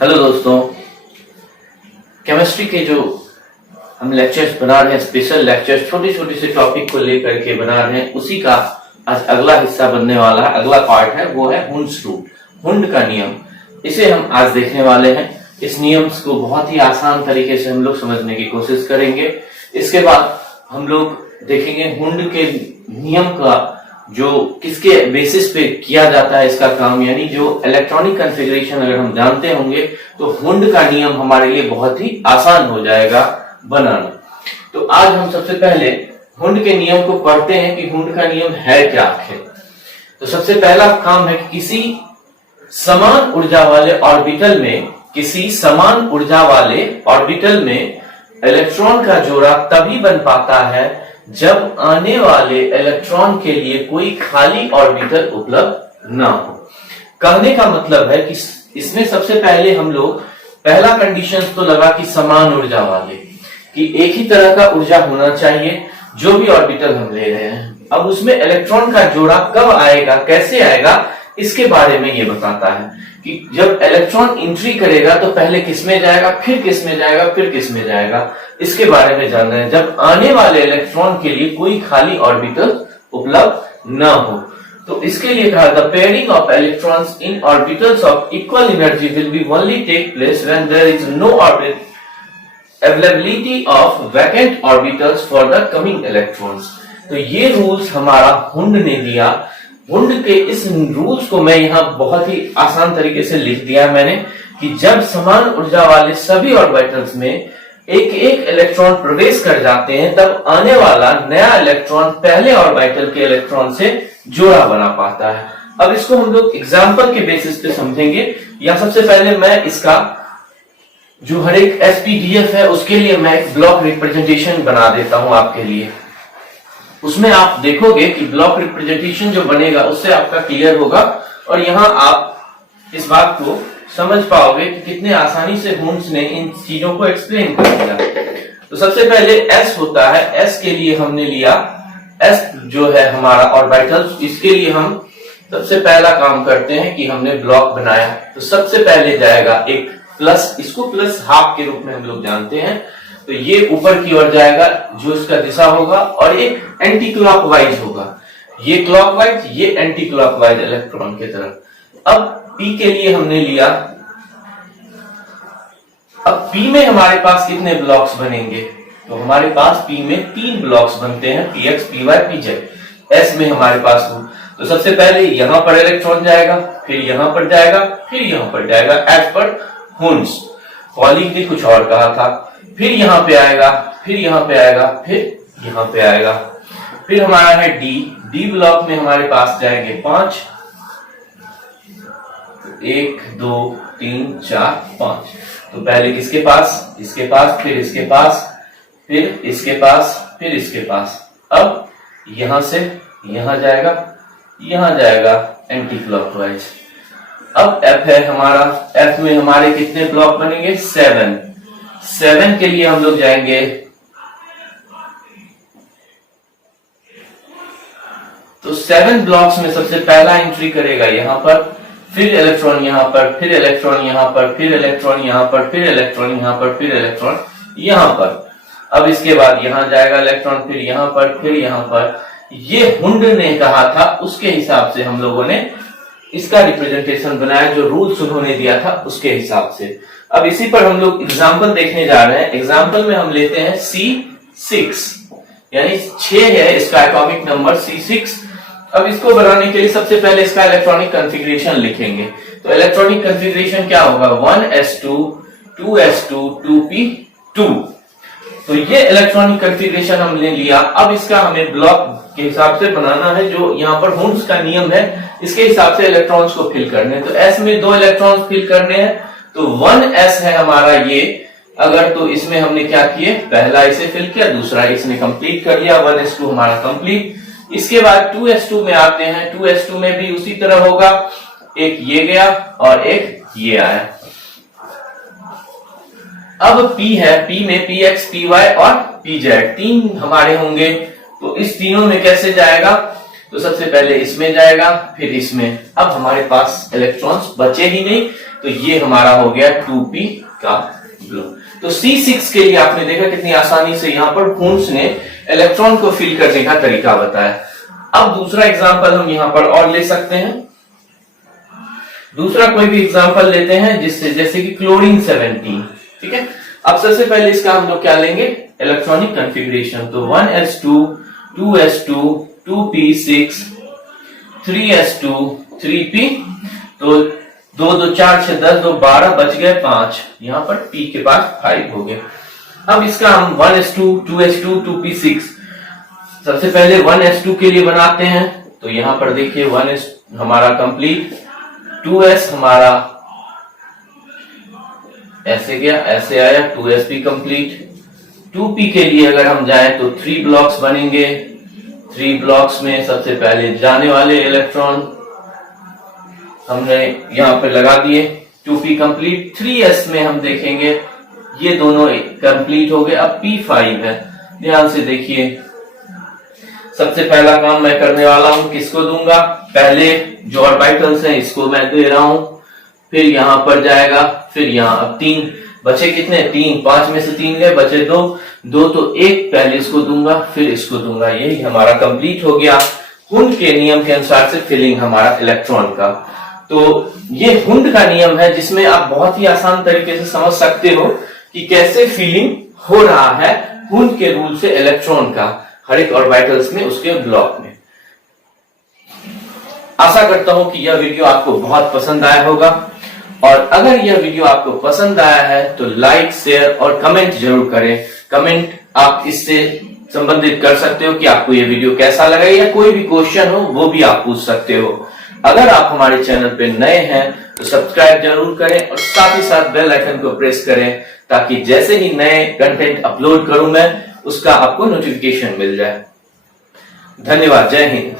Hello दोस्तों, chemistry के जो हम लेक्चर्स बना रहे हैं, स्पेशल लेक्चर्स छोटे छोटे से टॉपिक को लेकर के बना रहे हैं, उसी का आज अगला हिस्सा बनने वाला है। अगला पार्ट है वो है हुंड्स रूल, हुंड का नियम। इसे हम आज देखने वाले हैं। इस नियम को बहुत ही आसान तरीके से हम लोग समझने की कोशिश करेंगे। इसके बाद हम लोग देखेंगे हुंड के नियम का जो किसके बेसिस पे किया जाता है इसका काम, यानी जो इलेक्ट्रॉनिक कॉन्फ़िगरेशन अगर हम जानते होंगे तो हुंड का नियम हमारे लिए बहुत ही आसान हो जाएगा बनाना। तो आज हम सबसे पहले हुंड के नियम को पढ़ते हैं कि हुंड का नियम है क्या आखिर। तो सबसे पहला काम है कि किसी समान ऊर्जा वाले ऑर्बिटल में इलेक्ट्रॉन का जोड़ा तभी बन पाता है जब आने वाले इलेक्ट्रॉन के लिए कोई खाली ऑर्बिटल उपलब्ध ना हो। कहने का मतलब है कि इसमें सबसे पहले हम लोग पहला कंडीशन तो लगा कि समान ऊर्जा वाले, कि एक ही तरह का ऊर्जा होना चाहिए जो भी ऑर्बिटल हम ले रहे हैं। अब उसमें इलेक्ट्रॉन का जोड़ा कब आएगा, कैसे आएगा, इसके बारे में ये बताता है कि जब इलेक्ट्रॉन एंट्री करेगा तो पहले किस में जाएगा, फिर किस में जाएगा, फिर किस में जाएगा, इसके बारे में जानना है। जब आने वाले इलेक्ट्रॉन के लिए कोई खाली ऑर्बिटल उपलब्ध ना हो, तो इसके लिए कहा the pairing of electrons in orbitals of equal energy will be only take place when there is no availability of vacant orbitals for the coming electrons. तो ये रूल्स हमारा हुंड ने दिया। हुंड के इस रूल्स को मैं यहाँ बहुत ही आसान तरीके से लिख दिया मैंने कि जब समान ऊर्जा वाले सभी ऑर्बिटल्स में एक एक इलेक्ट्रॉन प्रवेश कर जाते हैं तब आने वाला नया इलेक्ट्रॉन पहले ऑर्बिटल के इलेक्ट्रॉन से जोड़ा बना पाता है। अब इसको हम लोग एग्जांपल के बेसिस पे समझेंगे। या सबसे पहले मैं इसका जो हर एक एसपीडीएफ है उसके लिए मैं एक ब्लॉक रिप्रेजेंटेशन बना देता हूं आपके लिए। उसमें आप देखोगे कि ब्लॉक रिप्रेजेंटेशन जो बनेगा उससे आपका क्लियर होगा और यहाँ आप इस बात को समझ पाओगे कि कितने आसानी से हुंड्स ने इन चीजों को एक्सप्लेन कर दिया। तो सबसे पहले एस होता है, एस के लिए हमने लिया एस जो है हमारा ऑर्बिटल। इसके लिए हम सबसे पहला काम करते हैं कि हमने ब्लॉक बनाया। तो सबसे पहले जाएगा एक प्लस, इसको प्लस हाफ के रूप में हम लोग जानते हैं। तो ये ऊपर की ओर जाएगा जो इसका दिशा होगा और एक एंटी क्लॉकवाइज होगा, ये क्लॉकवाइज, ये एंटी क्लॉकवाइज इलेक्ट्रॉन की तरफ। अब पी के लिए हमने लिया, अब पी में हमारे पास कितने ब्लॉक्स बनेंगे, तो हमारे पास पी में 3 ब्लॉक्स बनते हैं, पीएक्स, पीवाई, पीजेड। एस में हमारे पास हो तो सबसे पहले यहां पर इलेक्ट्रॉन जाएगा, फिर यहां पर जाएगा, फिर यहां पर जाएगा एज पर हुंड्स। कॉलिंग ने कुछ और कहा था, फिर यहां पे आएगा, फिर यहां पे आएगा, फिर यहां पे आएगा। फिर हमारा है डी, डी ब्लॉक में हमारे पास जाएंगे 5, 1 2 3 4 5। तो पहले किसके पास, इसके पास, फिर इसके पास, फिर इसके पास, फिर इसके पास। अब यहां से यहां जाएगा, यहां जाएगा एंटी क्लॉकवाइज। अब एफ है हमारा, एफ में हमारे कितने ब्लॉक बनेंगे, 7। 7 के लिए हम लोग जाएंगे, तो 7 ब्लॉक्स में सबसे पहला एंट्री करेगा यहां पर, फिर इलेक्ट्रॉन यहां पर, फिर इलेक्ट्रॉन यहां पर, फिर इलेक्ट्रॉन यहां पर, फिर इलेक्ट्रॉन यहां पर, फिर इलेक्ट्रॉन यहां पर। अब इसके बाद यहां जाएगा इलेक्ट्रॉन, फिर यहां पर, फिर यहां पर। ये हुंड ने कहा था उसके हिसाब से हम लोगों ने इसका रिप्रेजेंटेशन बनाया, जो रूल्स उन्होंने दिया था उसके हिसाब से। अब इसी पर हम लोग एग्जाम्पल देखने जा रहे हैं। एग्जाम्पल में हम लेते हैं C6, यानी 6 है इसका एटॉमिक नंबर C6। अब इसको बनाने के लिए सबसे पहले इसका इलेक्ट्रॉनिक कॉन्फ़िगरेशन लिखेंगे। तो इलेक्ट्रॉनिक कॉन्फ़िगरेशन क्या होगा, 1s2 2s2 2p2। तो ये इलेक्ट्रॉनिक कॉन्फ़िगरेशन हमने लिया। अब इसका हमें ब्लॉक के हिसाब से बनाना है, जो यहाँ पर हुंड्स का नियम है इसके हिसाब से इलेक्ट्रॉन्स को फिल करने हैं। तो एस में 2 इलेक्ट्रॉन्स फिल करने हैं, तो 1s है हमारा ये। अगर तो इसमें हमने क्या किए, पहला इसे फिल किया, दूसरा इसने कंप्लीट कर लिया, 1s2 हमारा कंप्लीट। इसके बाद 2s2 में आते हैं, 2s2 में भी उसी तरह होगा, एक ये गया और एक ये आया। अब P है, P में px, py और pz 3 हमारे होंगे। तो इस तीनों में कैसे जाएगा, तो सबसे पहले इसमें जाएगा, फिर इसमें। अब हमारे पास इलेक्ट्रॉन्स बचे ही नहीं, तो ये हमारा हो गया 2p का ब्लॉक। तो C6 के लिए आपने देखा कितनी आसानी से यहां पर हुंड्स ने इलेक्ट्रॉन को फिल करने का तरीका बताया। अब दूसरा एग्जांपल हम यहां पर और ले सकते हैं। दूसरा कोई भी एग्जांपल लेते हैं जिससे, जैसे कि क्लोरीन 17, ठीक है। अब सबसे पहले इसका हम लोग क्या लेंगे, इलेक्ट्रॉनिक कॉन्फ़िगरेशन। तो 1s2 2s2 2p6 3s2 3p, तो 2 2 4 6 10 2 12 बच गए 5, यहां पर p के पास 5 हो गए। अब इसका हम 1s2 2s2 2p6 सबसे पहले 1s2 के लिए बनाते हैं। तो यहां पर देखिए 1s हमारा कंप्लीट, 2s हमारा ऐसे गया, ऐसे आया, 2s भी कंप्लीट। 2p के लिए अगर हम जाएं तो 3 ब्लॉक्स बनेंगे। 3 ब्लॉक्स में सबसे पहले जाने वाले इलेक्ट्रॉन हमने यहां पर लगा दिए, 2p कंप्लीट। 3s में हम देखेंगे ये दोनों कंप्लीट हो गए। अब p5 है, ध्यान से देखिए। सबसे पहला काम मैं करने वाला हूं, किसको दूंगा, पहले जो ऑर्बिटल्स हैं इसको मैं दे रहा हूं, फिर यहां पर जाएगा, फिर यहां। अब 3 बचे, कितने, 3, 5 में से 3 गए, बचे 2 2, तो 1 पहले इसको दूंगा फिर इसको दूंगा। यही हमारा कंप्लीट हो गया हुंड के नियम के अनुसार से फिलिंग हमारा इलेक्ट्रॉन का। तो ये हुंड का नियम है जिसमें आप बहुत ही आसान तरीके से समझ सकते हो कि कैसे फिलिंग हो रहा है हुंड के रूल से इलेक्ट्रॉन का हर एक ऑर्बिटल्स में, उसके ब्लॉक में। आशा करता हूं कि यह वीडियो आपको बहुत पसंद आया होगा, और अगर यह वीडियो आपको पसंद आया है तो लाइक, शेयर और कमेंट जरूर करें। कमेंट आप इससे संबंधित कर सकते हो कि आपको यह वीडियो कैसा लगा, या कोई भी क्वेश्चन हो वो भी आप पूछ सकते हो। अगर आप हमारे चैनल पे नए हैं तो सब्सक्राइब जरूर करें और साथ ही साथ बेल आइकन को प्रेस करें, ताकि जैसे ही नए कंटेंट अपलोड करूं मैं, उसका आपको नोटिफिकेशन मिल जाए। धन्यवाद, जय हिंद।